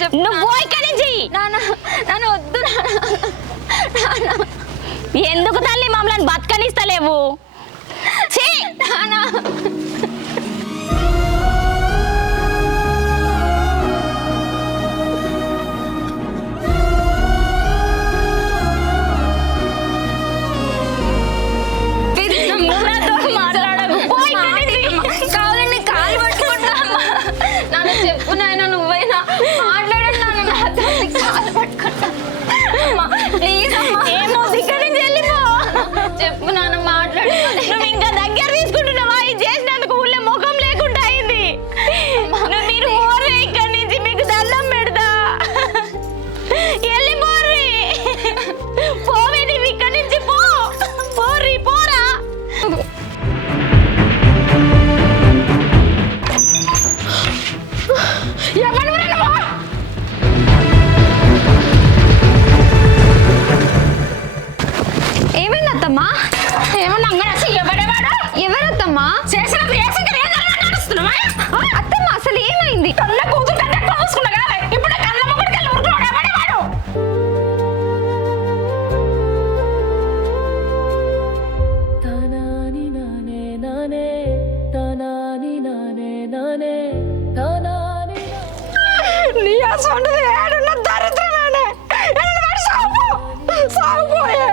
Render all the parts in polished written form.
చెప్పు. నువ్వు పో ఇక్కడి నుంచి. నాన్న వద్దు నాన్న. ఎందుకు తల్లి మమ్మల్ని బతకనిస్తలేవు? నాన్న చెప్పు నాయన, నువ్వైనా మాట్లాడండి నాన్న, నాతో కాలు పట్టుకుంటా ప్లీజ్. ఏమో ఇక్కడి నుంచి వెళ్ళిపో. చెప్పు నాన్న, మాట్లాడు. నువ్వు ఇంకా దగ్గర తీసుకుంటున్నావా? ఇది చేసినందుకు ఊళ్ళో ముఖం లేకుండా అయింది. మీరు పోర్రి ఇక్కడి నుంచి, మీకు దండం పెడతా. వెళ్ళిపోర్రి. పోవే నువ్వు ఇక్కడి నుంచి, పో. పోర్రి పోరా. ఏమైంది అత్తమ్మా? ఏమన్నా ఎవడేవాడు? ఎవరత్తమ్మా? చేసిన నడుస్తున్నావా? అత్తమ్మ అసలు ఏమైంది? కళ్ళ కూతురు కంటే ఎక్కువ చూసుకున్నా కదా. ఇప్పుడు కళ్ళ మొక్కడికి వెళ్ళి ఊరుకున్నాడు. ఎవడేవాడు? నీ అసొంటిది ఏడున్న దరిద్రమేనే. సాగుపోయే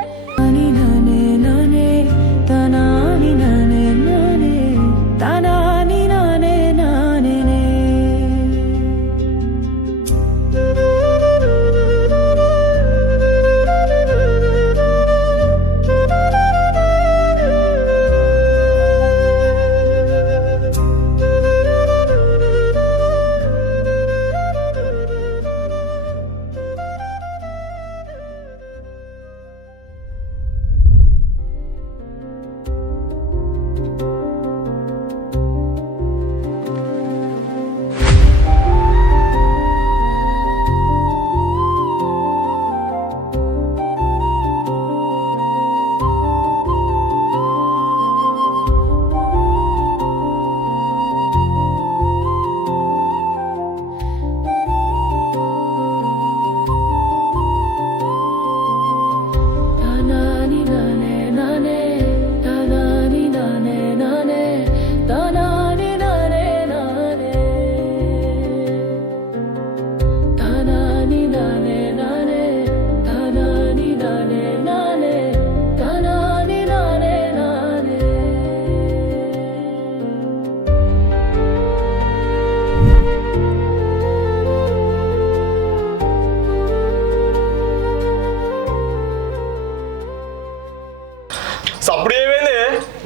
అప్పుడు ఏమైంది?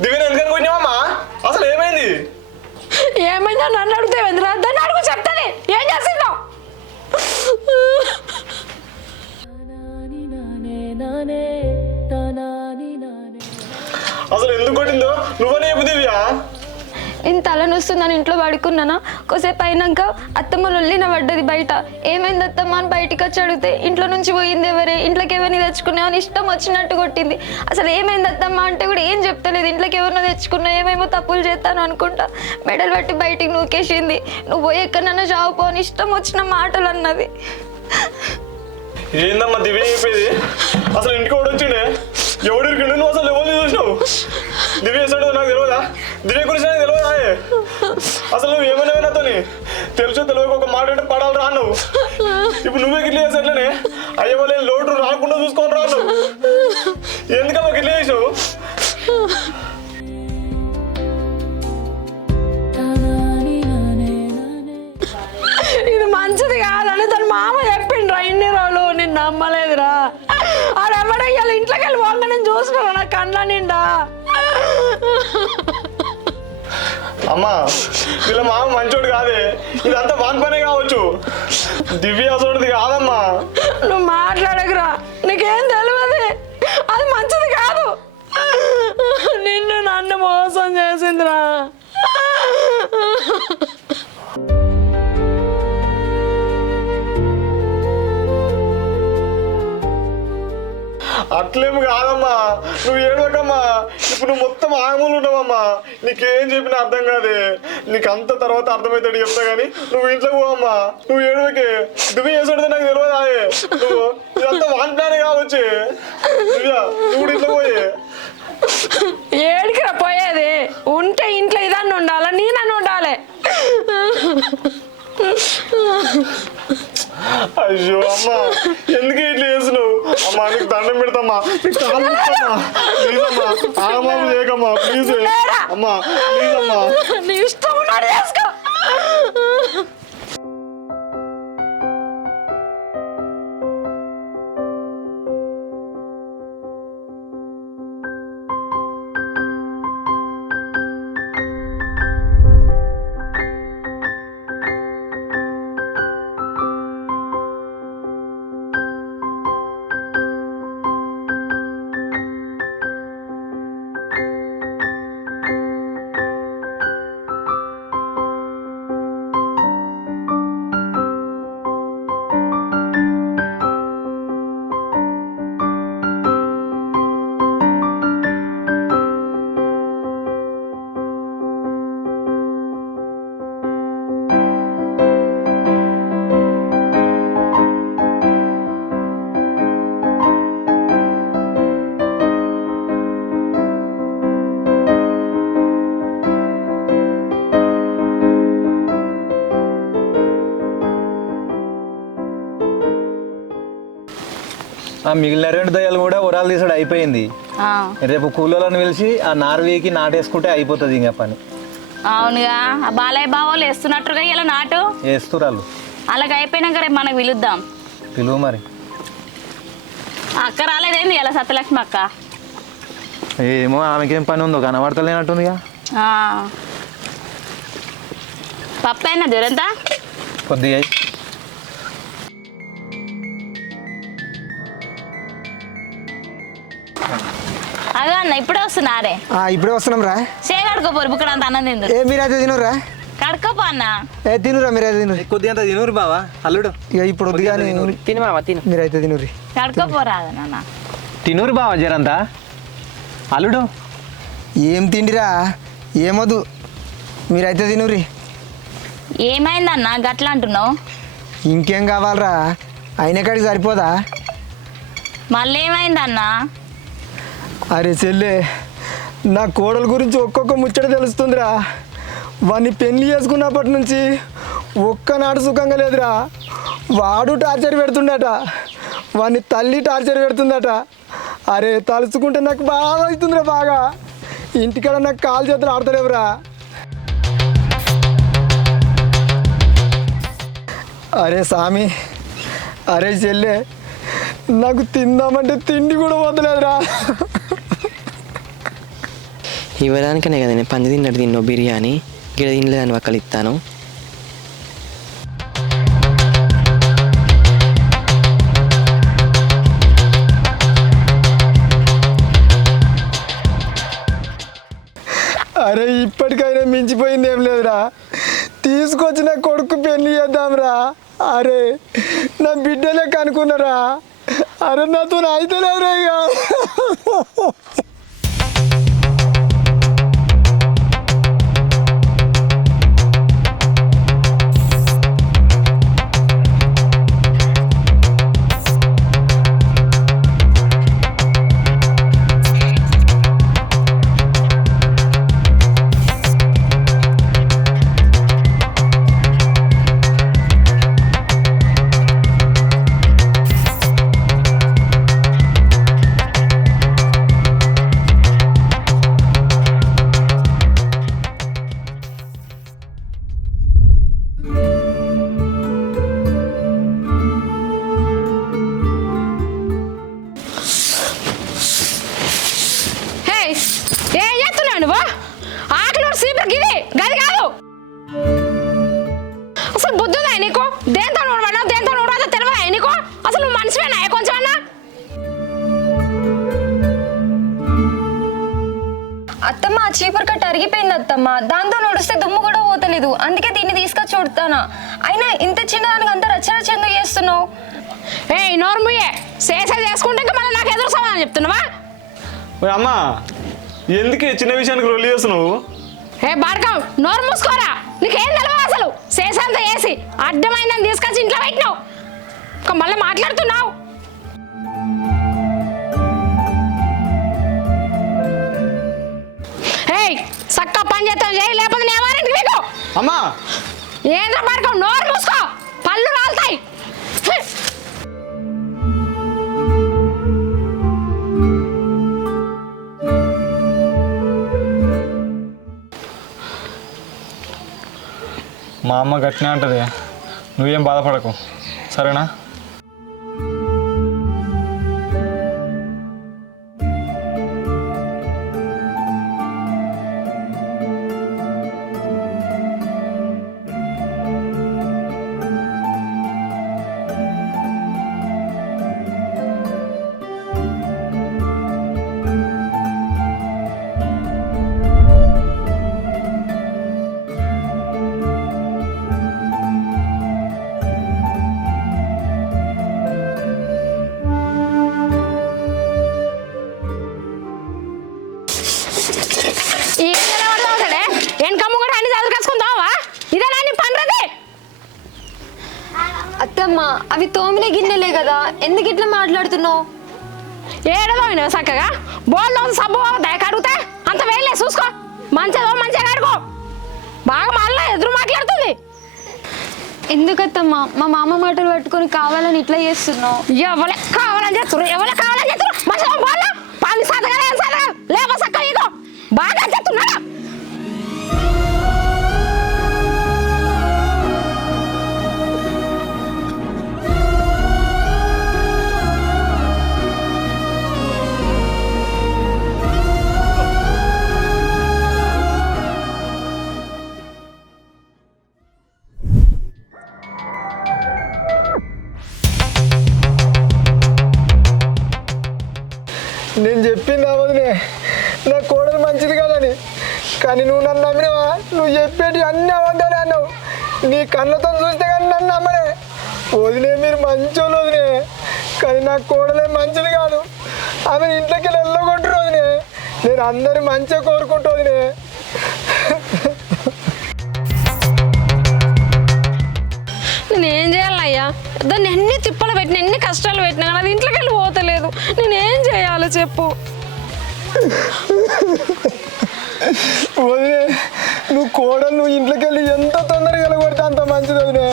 దివ్యని ఎందుకని కొట్టినావమ్మా? అసలు ఏమైంది? ఏమైందా? నన్ను అడిగితే ఎందురా? దాన్ని అడుగు, చెప్తానే. ఏం చేసిందో? అసలు ఎందుకు కొట్టిందో నువ్వనే చెప్పు దివ్య. నేను తలనొస్తుందని ఇంట్లో పడుకున్నానా. కొద్దిసేపు అయినాక అత్తమ్మ లొల్లిన పడ్డది బయట. ఏమైంది అత్తమ్మ అని బయటికి వచ్చి అడిగితే ఇంట్లో నుంచి పోయింది ఎవరే, ఇంట్లోకి ఎవరిని తెచ్చుకున్నావు అని ఇష్టం వచ్చినట్టు కొట్టింది. అసలు ఏమైంది అత్తమ్మ అంటే కూడా ఏం చెప్తలేదు. ఇంట్లోకి ఎవరినో తెచ్చుకున్నా, ఏమేమో తప్పులు చేస్తాను అనుకుంటా మెడలు పట్టి బయటికి నూకేసింది. నువ్వు పోయి ఎక్కడన్నా చావుపో అని ఇష్టం వచ్చిన మాటలు అన్నది. ఏందమ్మా దివ్య చెప్పేది? అసలు ఇంటికి కూడా వచ్చిండే ఎవడు ఇరికిండు? నువ్వు అసలు ఎవరిని చూసినావు? దివ్య వేసాడు నాకు తెలియదా? దివ్య గురించి నాకు తెలియదా? అసలు నువ్వు ఏమైనా నాతోని తెలుసో తెలియక ఒక మాట అంటే పడాలి రా నువ్వు. ఇప్పుడు నువ్వే గిట్ల చేసేట్లనే అయ్యే వాళ్ళ లోటు రాకుండా చూసుకొని రా నువ్వు. ఎందుకమ్మా గిట్ల చేసావు? ఇది మంచిది కాదని తన మామ చెప్పిండ్రా ఇన్ని రోజులు. నిన్ను నమ్మలేదురా. ఆడెవడయ్యాలి ఇంట్లోకి వెళ్ళి వంగ నేను చూసుకున్నా నా కళ్ళ నిండా. అమ్మా వీళ్ళ మామ మంచోడు కాదే, ఇదంతా వాన్ పనే కావచ్చు. దివ్య అసోడిది కాదమ్మా. నువ్వు మాట్లాడకురా, నీకేం తెలియదు. అది మంచిది కాదు. నిన్ను నన్ను మోసం చేసిందిరా. అట్లేమి కాదమ్మా, నువ్వు ఏడవకమ్మా. ఇప్పుడు నువ్వు మొత్తం ఆగమూలు ఉన్నావమ్మా, నీకేం చెప్పినా అర్థం కాదే. నీకు అంత తర్వాత అర్థమవుతాడు చెప్తా కానీ నువ్వు ఇంట్లో పోవమ్మా. నువ్వు ఏడవకే, దివ్య చేసాడు నాకు తెలియదు. ఆయే నువ్వు ఇదంతా వాన్ ప్లానే కావచ్చు. దివ్య నువ్వు ఇంట్లో పోయే. ఏడికిరా పోయేది? ఉంటే ఇంట్లో ఇదాన్ని ఉండాలా, నేనన్ను ఉండాలి. అయ్యో అమ్మా, ఎందుకు ఇట్లా చేస్తున్నావు అమ్మా? నీకు దండం పెడతామ్మా, నీకు కాలు పెడతామ్మా. ప్లీజ్ అమ్మా, ఆగమాము చేయకమ్మా ప్లీజ్ అమ్మా, ప్లీజ్ అమ్మా. నీ ఇష్టం ఉన్నాడు చేసుకో. ఆ మిగిలిన 2 దయ్యాలు కూడా ఉరాలు తీసుడు అయిపోయింది. రేపు కూలోళ్ళని పిలిచి ఆ నార్వేకి నాటేసుకుంటే అయిపోతుంది ఇంకా పని. అవునుగా, ఆ బాలయ్య బావోళ్ళు వేస్తున్నట్టుగా ఇలా నాటు వేస్తురాళ్ళు. అలాగ అయిపోయినాక రేపు మనకు పిలుద్దాం. పిలువు మరి. అక్క రాలేదేంది ఇలా సత్యలక్ష్మి అక్క? ఏమో ఆమెకేం పని ఉందో కనబడతలేనట్టుందిగా. పప్పు అయినా దూరంతా కొద్దిగా అదే అన్న ఇప్పుడే వస్తున్నారే. ఇప్పుడే వస్తున్నాం రా. కడుకోపోరు బుక్కడ అంత అన్నం తిందు. మీరైతే తినురా. కడుకోపో అన్న. తినురా, మీరైతే తిను. కొద్దిగా అంత తినూరు బావా అల్లుడు. ఇక ఇప్పుడు వద్దుగా తిను, మీరైతే తినురి. కడుకోపోరాదు నాన్న. తినూరు బావా జరంతా అల్లుడు. ఏం తిండిరా, ఏమొద్దు, మీరైతే తినురి. ఏమైందన్న గట్లా అంటున్నావు? ఇంకేం కావాలరా, అయిన కాడికి సరిపోదా? మళ్ళీ ఏమైందన్న? అరే చెల్లె, నా కోడల గురించి ఒక్కొక్క ముచ్చట తెలుస్తుందిరా. వాడిని పెళ్లి చేసుకున్నప్పటి నుంచి ఒక్కనాడు సుఖంగా లేదురా. వాడు టార్చర్ పెడుతుండట, వాడిని తల్లి టార్చర్ పెడుతుందట. అరే తలుచుకుంటే నాకు బాగా అవుతుందిరా. బాగా ఇంటికాడ నాకు కాలు చేతులు ఆడతలేవురా. అరే సామి, అరే చెల్లె, నాకు తిందామంటే తిండి కూడా పోతలేదురా. ఇవ్వడానికనే కదా నేను పంది తిన్నట్టు తిన్నావు బిర్యానీ, గిడ తినలేదని ఒక్కలు ఇస్తాను. అరే ఇప్పటికైనా మించిపోయింది ఏం లేదురా. తీసుకొచ్చిన కొడుకు పెళ్లి చేద్దాంరా. అరే నా బిడ్డలే కనుక్కున్నారా. అరే నాతో అయితే లేదురా. ఇక ఏం చేస్తున్నావు నువ్వు? ఆకలి సీట్లు గిది గది కాదు. అసలు బుద్ధుందా నీకు? దేంతో నూడమన్నా దేంతో నూడదో తెలియదా నీకు? అసలు నువ్వు మనిషివేనా కొంచెం అన్నా? అత్తమ్మ చీపురు కట్ట అరిగిపోయింది అత్తమ్మ, దాంతో నడుస్తే దుమ్ము కూడా పోతలేదు, అందుకే దీన్ని తీసుకొచ్చి కొడతానా. అయినా ఇంత చిన్నదానికి అంత రచ్చ ఎందుకు చేస్తున్నావు? నోర్ముయే చేసే చేసుకుంటే ఇంకా మళ్ళీ నాకు ఎదురు సమాధానం చెప్తున్నావా? ఓయ్ అమ్మ ఎందుకే చిన్న విషయానికి రొల్లి చేస్తున్నావు? ఏ బాడకం నోరు మూసుకోరా, నీకేం తెలియదు అసలు. చేసేంత వేసి అడ్డమైందని తీసుకొచ్చి ఇంట్లో పెట్టినావు, ఇంకా మళ్ళీ మాట్లాడుతున్నావు. ఏయ్ చక్క పని చేస్తావు చేయి, లేకపోతే నేను ఎవరింటికి మీకు. అమ్మా ఏంద్ర బాడకం నోరు మూసుకో, పళ్ళు రాలుతాయి. మా అమ్మ గట్టినే అంటది, నువ్వేం బాధపడకు సరేనా? అత్తమ్మ అవి తోమిన గిన్నెలే కదా, ఎందుకు ఇట్లా మాట్లాడుతున్నావు? ఏడదో చక్కగా బోల్లో సబ్బు కడిగితే అంత వేయలే చూసుకో, మంచిగా కడుకో. బాగా మళ్ళీ ఎదురు మాట్లాడుతుంది. ఎందుకత్తమ్మ మా మామ మాటలు పట్టుకొని కావాలని ఇట్లా చేస్తున్నావు? ఎవరే కావాలని చెప్తున్నారు మంచిగా బోల్లో పని సదగా లేవ చక్క ఇగో బాగా చెప్తున్నాడా? నేను చెప్పింది అవదునే నా కోడలు మంచిది కాదని, కానీ నువ్వు నన్ను నమ్మినవా? నువ్వు చెప్పేటి అన్ని అబద్ధాలే అన్నావు. నీ కళ్ళతో చూస్తే కానీ నన్ను నమ్మనే. వదిలే మీరు మంచోళ్ళు వదిలే, కానీ నా కోడలే మంచిది కాదు. ఆమె ఇంట్లోకి వెళ్ళగొట్టరు వదిలే. నేను అందరి మంచిగా కోరుకుంటూ వదిలే. నేనేం చేయాలయ్యా? దాన్ని ఎన్ని తిప్పలు పెట్టినా ఎన్ని కష్టాలు పెట్టినా కానీ అది ఇంట్లోకి వెళ్ళి పోతలేదు. నేనేం చేయాలో చెప్పు. వదిలే నువ్వు కోడలు నువ్వు ఇంట్లోకి వెళ్ళి ఎంత తొందరగా వెళ్ళగొడితే అంత మంచిది వదిలే.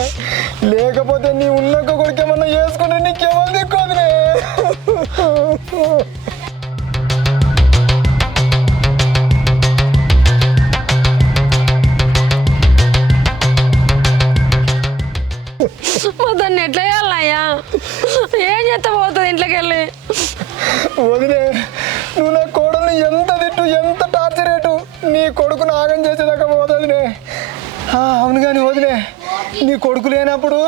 లేకపోతే నీ ఉన్నక్క కొడుకేమన్నా చేసుకుంటే నీకెవరు దిక్కు వదిలే. దాన్ని ఎట్లా చేయాలయ్యా? ఏం చేస్తా పోతుంది ఇంట్లోకి వెళ్ళి? వదిలే నువ్వు నా కోడల్ని ఎంత తిట్టు ఎంత టార్చర్ ఏటు నీ కొడుకును ఆగం చేసేదాకా పోతుందినే. అవును కానీ వదిలే నీ కొడుకు లేనప్పుడు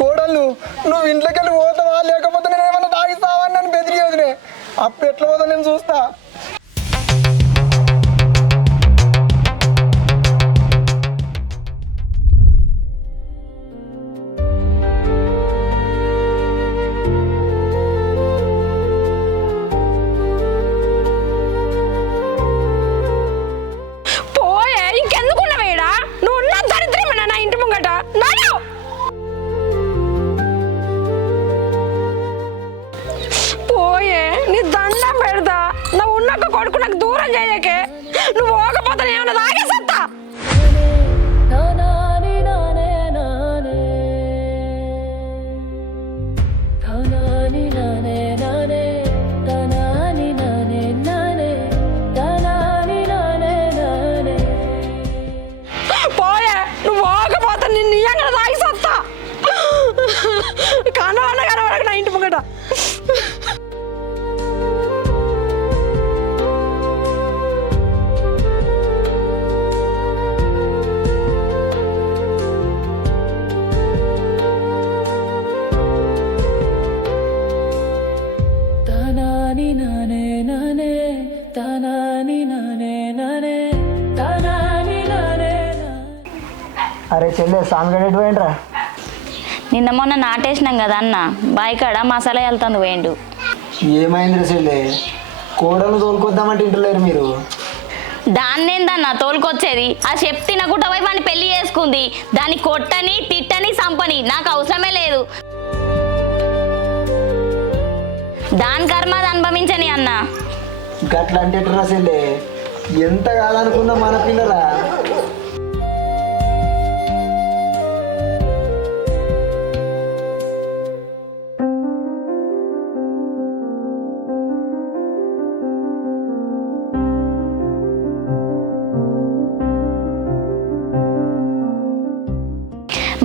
కోడళ్ళు నువ్వు ఇంట్లోకి వెళ్ళి పోతావా లేకపోతే నేను ఏమన్నా తాగిస్తావా అని నన్ను బెదిరి వదిలే. అప్పుడు ఎట్లా పోతా నేను చూస్తా. కొడుకు నాకు దూరం చేయకే, నువ్వు పోకపోతే ఏమన్నా తాగేసత్తా. పోయే నువ్వు పోకపోతే నిన్ను ఇయ్యంగా తాగేసత్తా. కనవన్న కనవరకు నా ఇంటి ముంగట. అరే చెల్లె సాంగ్ ఎటు పోయిండ్రా? నిన్న మొన్న నాటేసినాం కదా అన్న బాయికాడ మసాలా వెళ్తుంది పోయిండు. ఏమైంది చెల్లె కోడలు తోలుకొద్దామంటే ఇంటలేరు మీరు. దాన్నేందన్న తోలుకొచ్చేది? ఆ చెప్ తినకుండా పోయి వాడిని పెళ్లి చేసుకుంది. దాన్ని కొట్టని తిట్టని సంపని నాకు అవసరమే లేదు. దాని కర్మ అది అనుభవించని అన్న. గట్ల అంటే చెల్లె ఎంత కాదనుకున్నా మన పిల్లరా.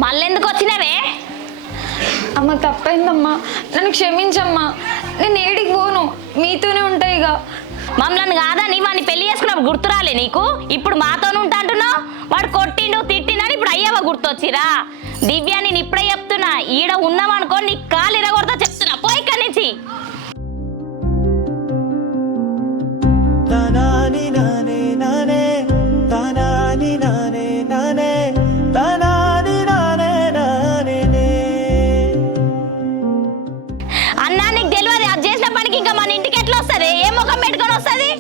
మళ్ళెందుకు వచ్చినవే? అమ్మ తప్పైందమ్మా, నన్ను క్షమించమ్మా. నేను ఏడికి పోను, మీతోనే ఉంటా ఇక. మమ్మల్ని కాదని వాడిని పెళ్లి చేసుకున్నప్పుడు గుర్తురాలే నీకు? ఇప్పుడు మాతోనే ఉంటా అంటున్నావు. వాడు కొట్టిండు తిట్టిండని ఇప్పుడు అయ్యావా గుర్తొచ్చిరా? దివ్య నేను ఇప్పుడే చెప్తున్నా, ఈడ ఉన్నామనుకో నీ కాలు ఇరగొడతా చెప్తున్నా. పోయి ఇక్కడి నుంచి. అన్నా నీకు తెలియదు అది చేసిన పనికి ఇంకా మన ఇంటికి ఎట్లా వస్తుంది? ఏ ముఖం పెట్టుకొని వస్తుంది?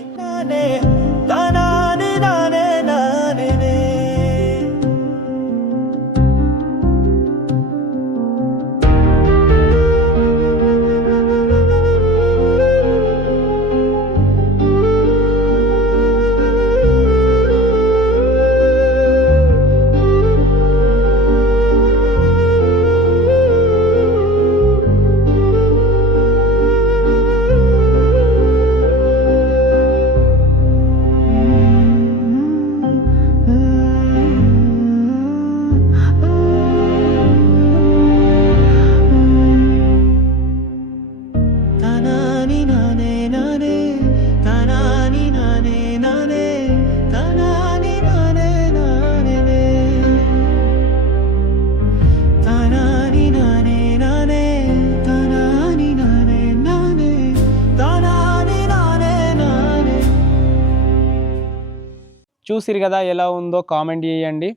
చూసిరు కదా ఎలా ఉందో కామెంట్ చేయండి.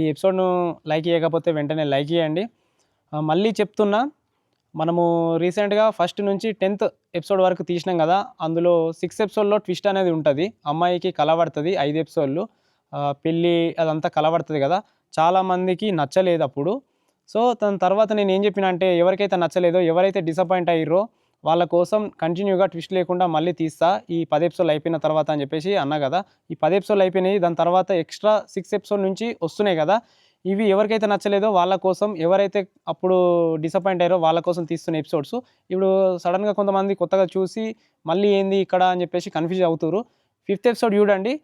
ఈ ఎపిసోడ్ను లైక్ చేయకపోతే వెంటనే లైక్ చేయండి. మళ్ళీ చెప్తున్నా, మనము రీసెంట్గా 1st నుంచి 10th ఎపిసోడ్ వరకు తీసినాం కదా. అందులో 6 ఎపిసోడ్లో ట్విస్ట్ అనేది ఉంటుంది. అమ్మాయికి కలబడుతుంది 5 ఎపిసోడ్లు, పెళ్ళి అదంతా కలబడుతుంది కదా. చాలామందికి నచ్చలేదు అప్పుడు. సో దాని తర్వాత నేను ఏం చెప్పిన అంటే, ఎవరికైతే నచ్చలేదో, ఎవరైతే డిసప్పాయింట్ అయ్యారో వాళ్ళ కోసం కంటిన్యూగా ట్విస్ట్ లేకుండా మళ్ళీ తీస్తా ఈ 10 ఎపిసోడ్లు అయిపోయిన తర్వాత అని చెప్పేసి అన్నా కదా. ఈ 10 ఎపిసోడ్లు అయిపోయినాయి, దాని తర్వాత ఎక్స్ట్రా 6 ఎపిసోడ్ నుంచి వస్తున్నాయి కదా. ఇవి ఎవరికైతే నచ్చలేదో వాళ్ళ కోసం, ఎవరైతే అప్పుడు డిసప్పాయింట్ అయ్యారో వాళ్ళ కోసం తీస్తున్న ఎపిసోడ్స్. ఇప్పుడు సడన్గా కొంతమంది కొత్తగా చూసి మళ్ళీ ఏంది ఇక్కడ అని చెప్పేసి కన్ఫ్యూజ్ అవుతారు. 5th ఎపిసోడ్ చూడండి,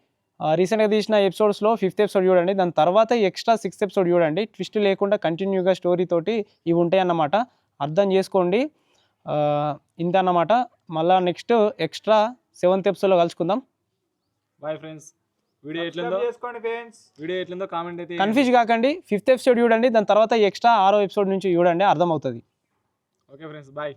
రీసెంట్గా తీసిన ఎపిసోడ్స్లో 5th ఎపిసోడ్ చూడండి. దాని తర్వాత ఎక్స్ట్రా 6th ఎపిసోడ్ చూడండి. ట్విస్ట్ లేకుండా కంటిన్యూగా స్టోరీ తోటి ఇవి ఉంటాయి అన్నమాట. అర్థం చేసుకోండి. ఇంత అన్నమాట. మళ్ళీ నెక్స్ట్ ఎక్స్ట్రా 7th ఎపిసోడ్లో కలుసుకుందాం. Bye friends. వీడియో ఎట్లుందో కామెంట్ అయితే కన్ఫ్యూజ్ కాకండి. 5th ఎపిసోడ్ చూడండి, దాని తర్వాత ఎక్స్ట్రా 6వ ఎపిసోడ్ నుంచి చూడండి, అర్థమవుతుంది. Okay friends, bye.